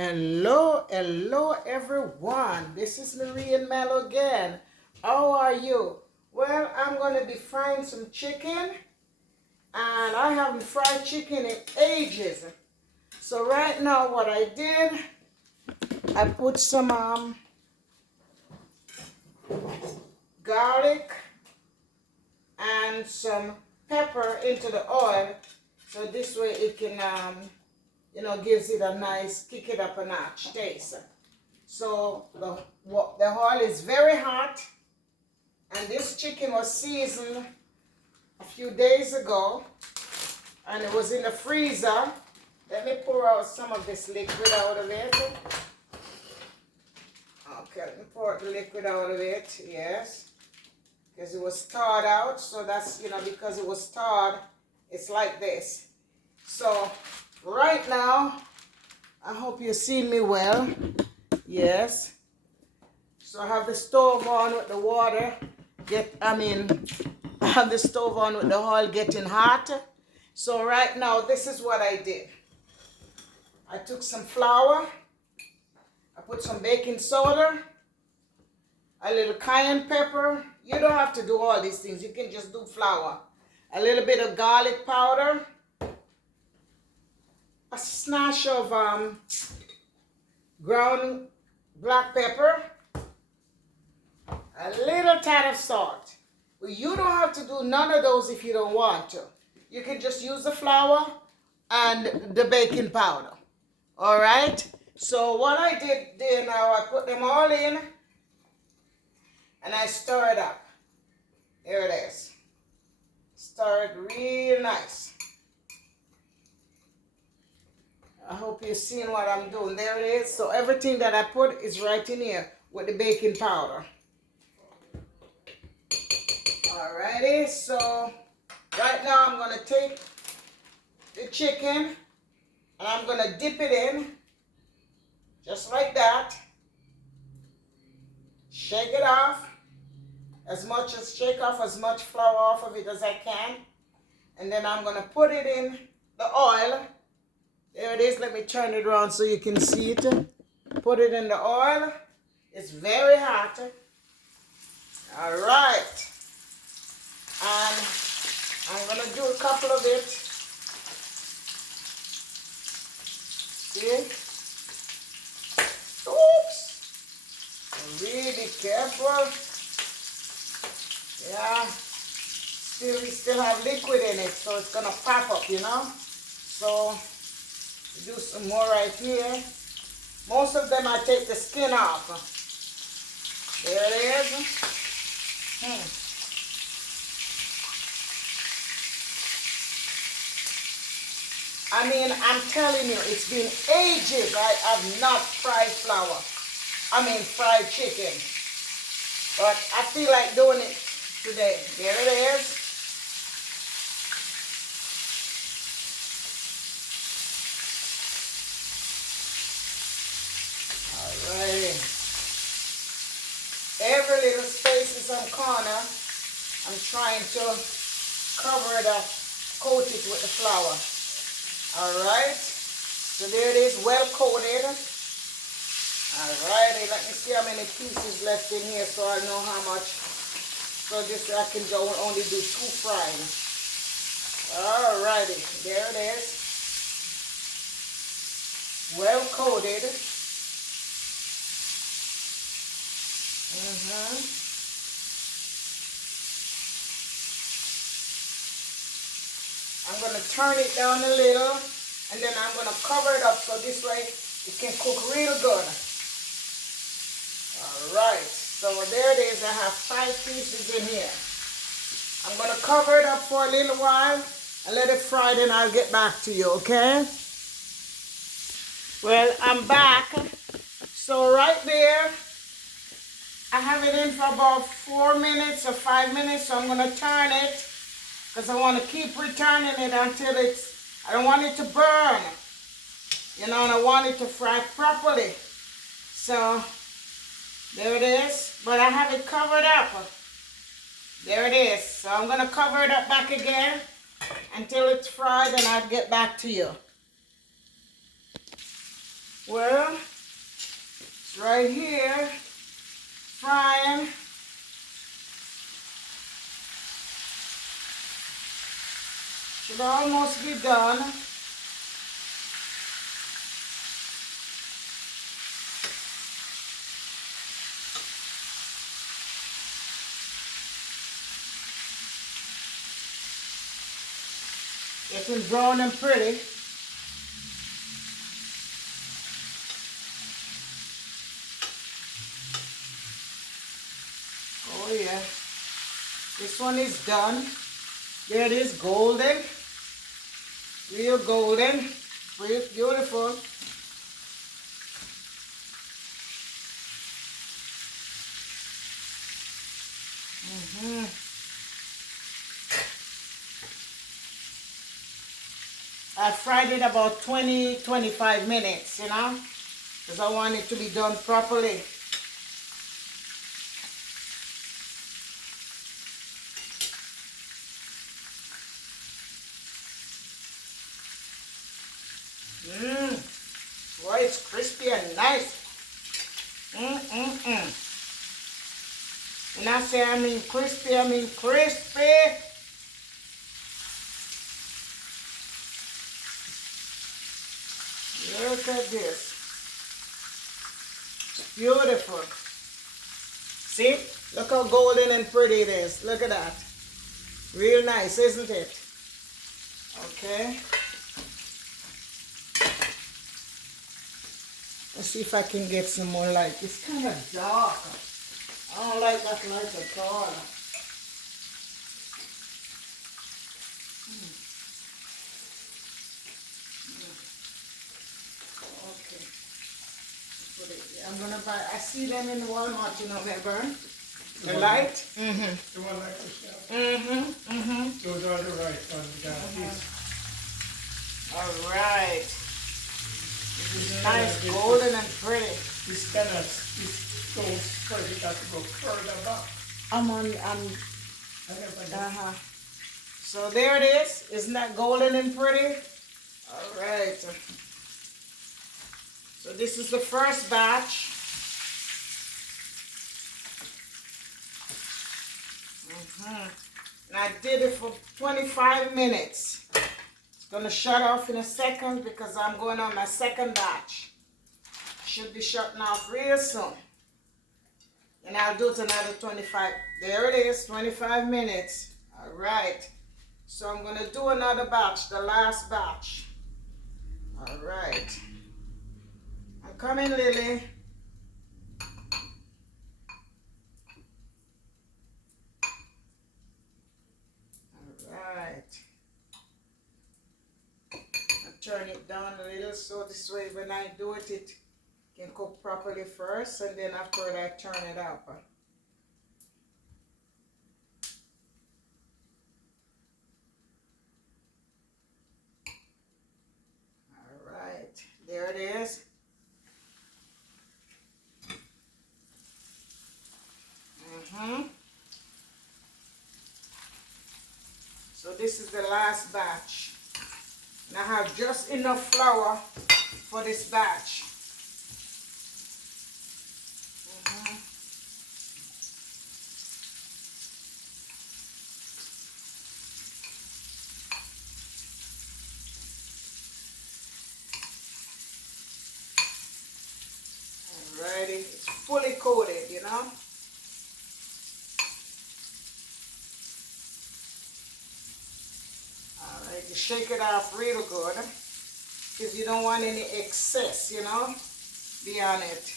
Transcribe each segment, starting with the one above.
Hello everyone. This is Marie and Mel again. How are you? Well, I'm going to be frying some chicken, and I haven't fried chicken in ages. So right now what I did, I put some garlic and some pepper into the oil, so this way it can gives it a nice kick it up a notch taste. So the oil is very hot, and this chicken was seasoned a few days ago, and it was in the freezer. Let me pour out some of this liquid out of it. Okay, let me pour the liquid out of it. Yes, because it was thawed out. So that's, because it was thawed, it's like this. So right now, I hope you see me well. Yes. So I have the stove on with the water. I have the stove on with the oil getting hot. So right now, this is what I did. I took some flour. I put some baking soda, a little cayenne pepper. You don't have to do all these things. You can just do flour. A little bit of garlic powder. A snash of ground black pepper, a little tad of salt. Well, you don't have to do none of those if you don't want to. You can just use the flour and the baking powder. All right? So what I did there now, I put them all in and I stir it up. Here it is. Stir it real nice. I hope you're seeing what I'm doing. There it is. So everything that I put is right in here with the baking powder. Alrighty, so right now I'm going to take the chicken and I'm going to dip it in just like that. Shake it off shake off as much flour off of it as I can. And then I'm going to put it in the oil. There it is. Let me turn it around so you can see it. Put it in the oil. It's very hot. All right. And I'm going to do a couple of it. See? Oops. Really careful. Yeah. We still have liquid in it, so it's going to pop up, So do some more right here. Most of them I take the skin off. There it is. I'm telling you, it's been ages I have not fried fried chicken. But I feel like doing it today. There it is. Every little space in some corner, I'm trying to cover it up, coat it with the flour. Alright, so there it is, well coated. Alrighty, let me see how many pieces left in here so I know how much. So this I can only do 2 frying. Alrighty, there it is. Well coated. I'm going to turn it down a little, and then I'm going to cover it up so this way it can cook real good. Alright, so there it is. I have 5 pieces in here. I'm going to cover it up for a little while and let it fry, then I'll get back to you, okay? Well, I'm back. So right there, I have it in for about 4 minutes or 5 minutes, so I'm going to turn it because I want to keep returning it until I don't want it to burn, and I want it to fry properly. So, there it is, but I have it covered up. There it is. So I'm going to cover it up back again until it's fried, and I'll get back to you. Well, it's right here, frying. Should almost be done. Getting brown and pretty. Oh yeah. This one is done. There it is, golden. Real golden. Real beautiful. I fried it about 20-25 minutes, you know, because I want it to be done properly. Boy, it's crispy and nice. When I say I mean crispy, I mean crispy. Look at this. It's beautiful. See? Look how golden and pretty it is. Look at that. Real nice, isn't it? Okay. Let's see if I can get some more light. It's kind of dark. I don't like that light at all. Okay. I'm gonna buy. I see them in Walmart, you know, Melbourne. The light. The one like this, yeah. Those are the right ones. All right. This is nice, golden and pretty. This cannot. This goes further. You got to go further back. So there it is. Isn't that golden and pretty? All right. So this is the first batch. And I did it for 25 minutes. It's gonna shut off in a second because I'm going on my second batch. Should be shutting off real soon. And I'll do it another 25. There it is, 25 minutes. All right. So I'm gonna do another batch, the last batch. All right. I'm coming, Lily. All right. I'll turn it down a little so this way when I do it, it can cook properly first, and then afterward I turn it up. All right, there it is. So this is the last batch. And I have just enough flour for this batch. Alrighty, it's fully coated, you know. Alright, you shake it off real good because you don't want any excess, you know, be on it.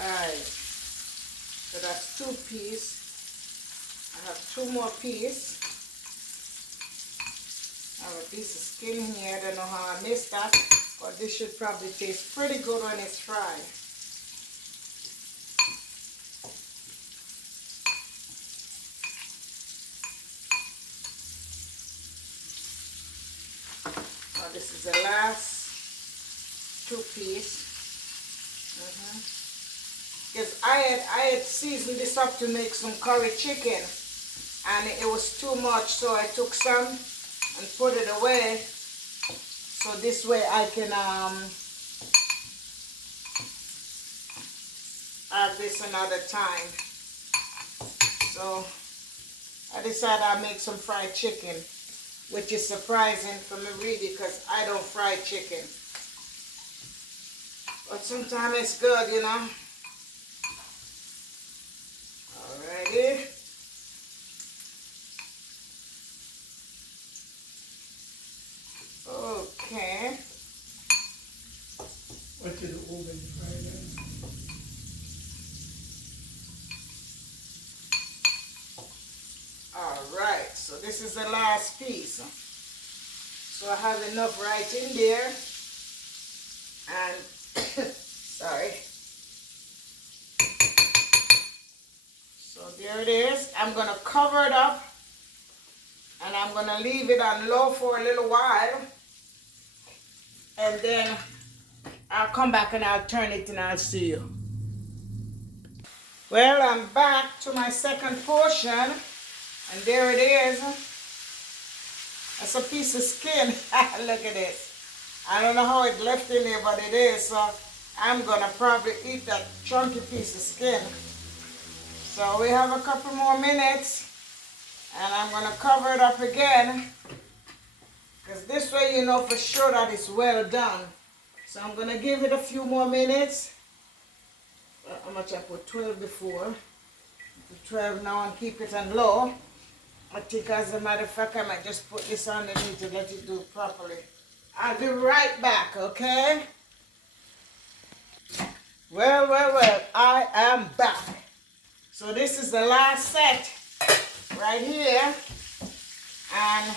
Alright, so that's 2 pieces. I have 2 more pieces. I have a piece of skin in here. I don't know how I missed that, but this should probably taste pretty good when it's fried. Now this is the last 2 pieces. Because I had seasoned this up to make some curry chicken, and it was too much, so I took some and put it away. So this way I can have this another time. So I decided I'll make some fried chicken, which is surprising for me really, because I don't fry chicken. But sometimes it's good, you know. Alrighty. Okay. What did the oven fry then? Alright, so this is the last piece. So I have enough right in there. And, sorry. So there it is. I'm going to cover it up. And I'm going to leave it on low for a little while. And then I'll come back and I'll turn it and I'll see you. Well, I'm back to my second portion. And there it is. That's a piece of skin. Look at it. I don't know how it left in there, but it is. So I'm going to probably eat that chunky piece of skin. So we have a couple more minutes. And I'm going to cover it up again. Because this way you know for sure that it's well done. So I'm going to give it a few more minutes. How much I put? 12 before. Put 12 now and keep it on low. I think as a matter of fact I might just put this underneath to let it do it properly. I'll be right back, okay? Well, I am back. So this is the last set right here. And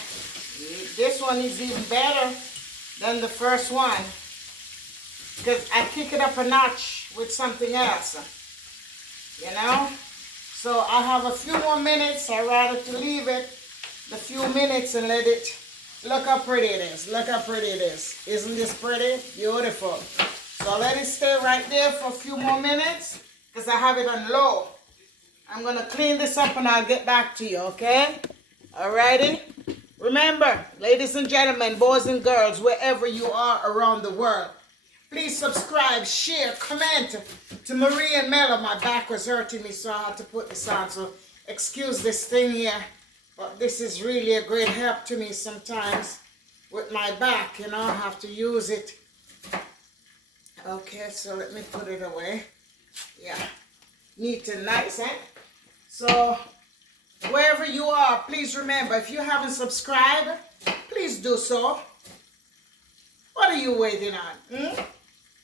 this one is even better than the first one. Because I kick it up a notch with something else. You know? So I have a few more minutes. I'd rather to leave it a few minutes and let it, look how pretty it is. Look how pretty it is. Isn't this pretty? Beautiful. So let it stay right there for a few more minutes because I have it on low. I'm going to clean this up and I'll get back to you, okay? Alrighty? Remember, ladies and gentlemen, boys and girls, wherever you are around the world, please subscribe, share, comment to Marie and Mello. My back was hurting me, so I had to put this on. So excuse this thing here, but this is really a great help to me sometimes with my back. You know, I have to use it. Okay, so let me put it away. Yeah, neat and nice, eh? So wherever you are, please remember, if you haven't subscribed, please do so. What are you waiting on?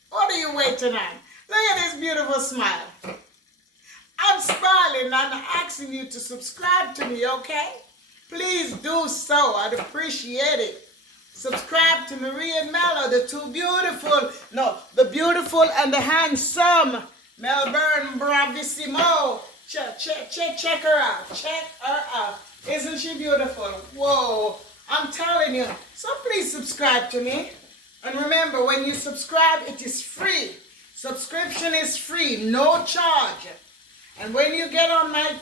What are you waiting on? Look at this beautiful smile. I'm smiling and I'm asking you to subscribe to me, okay? Please do so. I'd appreciate it. Subscribe to Marie and Mello, the beautiful and the handsome Melbourne Bravissimo. Check her out. Check her out. Isn't she beautiful? Whoa. I'm telling you. So please subscribe to me. And remember, when you subscribe, it is free. Subscription is free, no charge. And when you get on my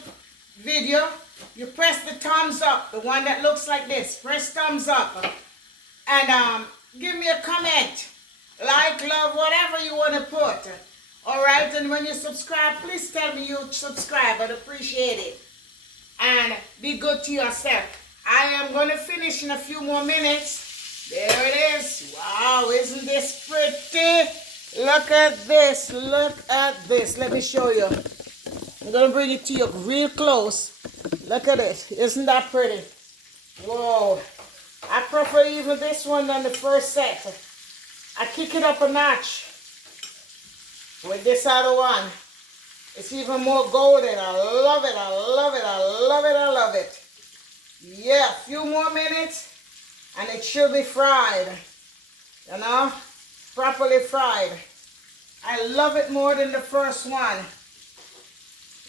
video, you press the thumbs up, the one that looks like this. Press thumbs up. And give me a comment. Like, love, whatever you want to put. Alright, and when you subscribe, please tell me you subscribe. I'd appreciate it. And be good to yourself. I am going to finish in a few more minutes. There it is. Wow, isn't this pretty? Look at this. Look at this. Let me show you. I'm going to bring it to you real close. Look at it. Isn't that pretty? Whoa. I prefer even this one than the first set. I kick it up a notch with this other one. It's even more golden. I love it. I love it. I love it. I love it. Yeah, a few more minutes. And it should be fried, you know, properly fried. I love it more than the first one.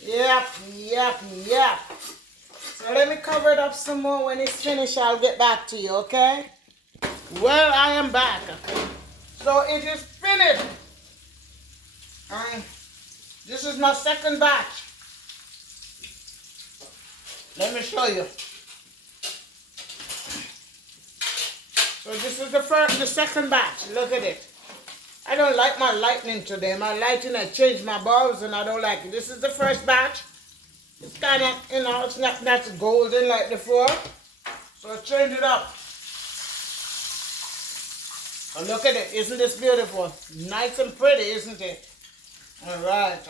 Yep. So let me cover it up some more. When it's finished, I'll get back to you, okay? Well, I am back. So it is finished. is my second batch. Let me show you. So this is the second batch. Look at it. I don't like my lighting today. My lighting, I changed my bulbs and I don't like it. This is the first batch. It's kind of, you know, it's not that golden like before. So I changed it up. And look at it. Isn't this beautiful? Nice and pretty, isn't it? All right.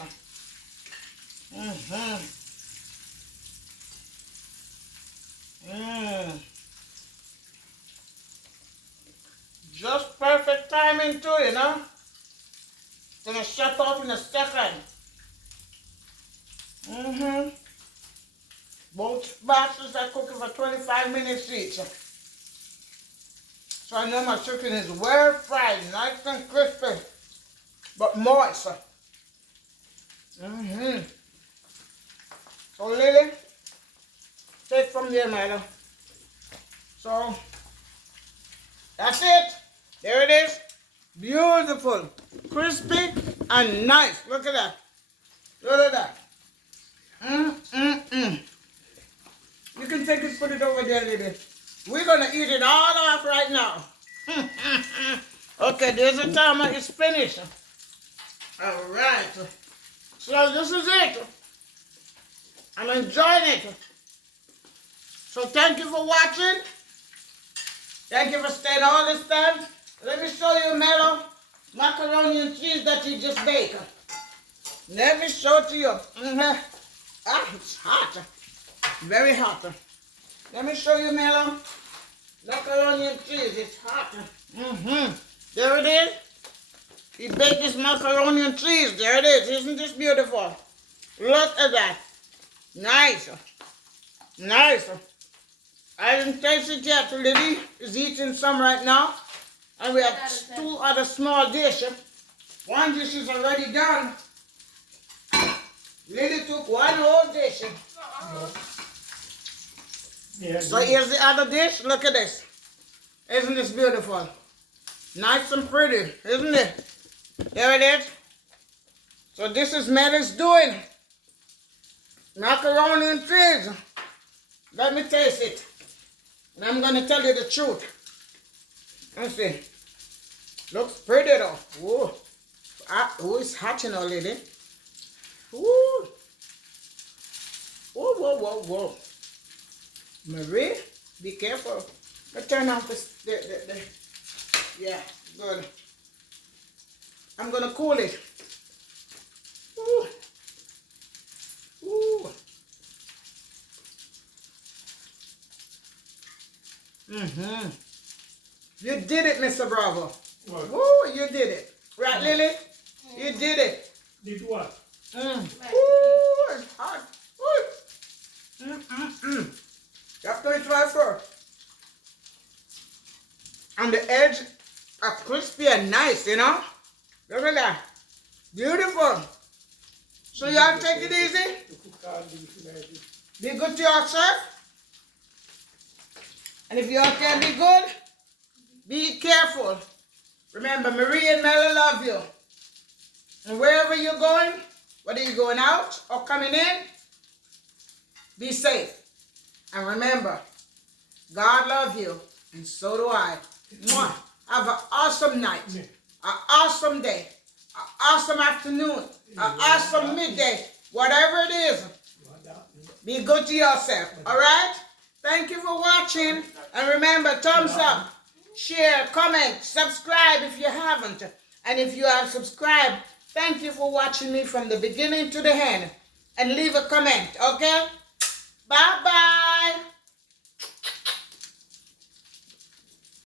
Just perfect timing too, you know. It's gonna shut off in a second. Both batches are cooking for 25 minutes each. So I know my chicken is well fried, nice and crispy, but moist. So Lily, take from there, Milo. So that's it. There it is. Beautiful, crispy, and nice. Look at that. Look at that. You can take it, put it over there, Lily. We're gonna eat it all off right now. Okay, there's a timer. It's finished. All right. So this is it. I'm enjoying it. So thank you for watching. Thank you for staying all this time. Let me show you mellow macaroni and cheese that you just baked. Let me show it to you. Ah, it's hot. Very hot. Let me show you mellow macaroni and cheese. It's hot. There it is. He baked this macaroni and cheese. There it is. Isn't this beautiful? Look at that. Nice. Nice. I didn't taste it yet. Lily is eating some right now. And we have 2 other small dishes. One dish is already done. Lily took 1 whole dish. Yeah, So here's the other dish. Look at this. Isn't this beautiful? Nice and pretty, isn't it? There it is. So this is Melis's doing. Macaroni and cheese. Let me taste it. And I'm going to tell you the truth. Let's see. Looks pretty though. Whoa. Oh, it's hot, you know, lady. Whoa. Whoa, whoa, whoa, whoa. Marie, be careful. Let's turn off this. Yeah, good. I'm going to cool it. Ooh. Ooh. You did it, Mr. Bravo. What? Woo, you did it. Right, Lily? You did it. Did what? Ooh, it's hot. Ooh. You have to try first. And the edge are crispy and nice, you know? Look at that. Beautiful. So y'all take it easy. Be good to yourself. And if y'all can't be good, be careful. Remember, Marie and Mela love you. And wherever you're going, whether you're going out or coming in, be safe. And remember, God loves you, and so do I. Mwah. Have an awesome night, an awesome day, an awesome afternoon, an awesome midday, whatever it is. Be good to yourself, all right? Thank you for watching. And remember, thumbs up, share, comment, subscribe if you haven't. And if you have subscribed, thank you for watching me from the beginning to the end. And leave a comment, okay? Bye-bye.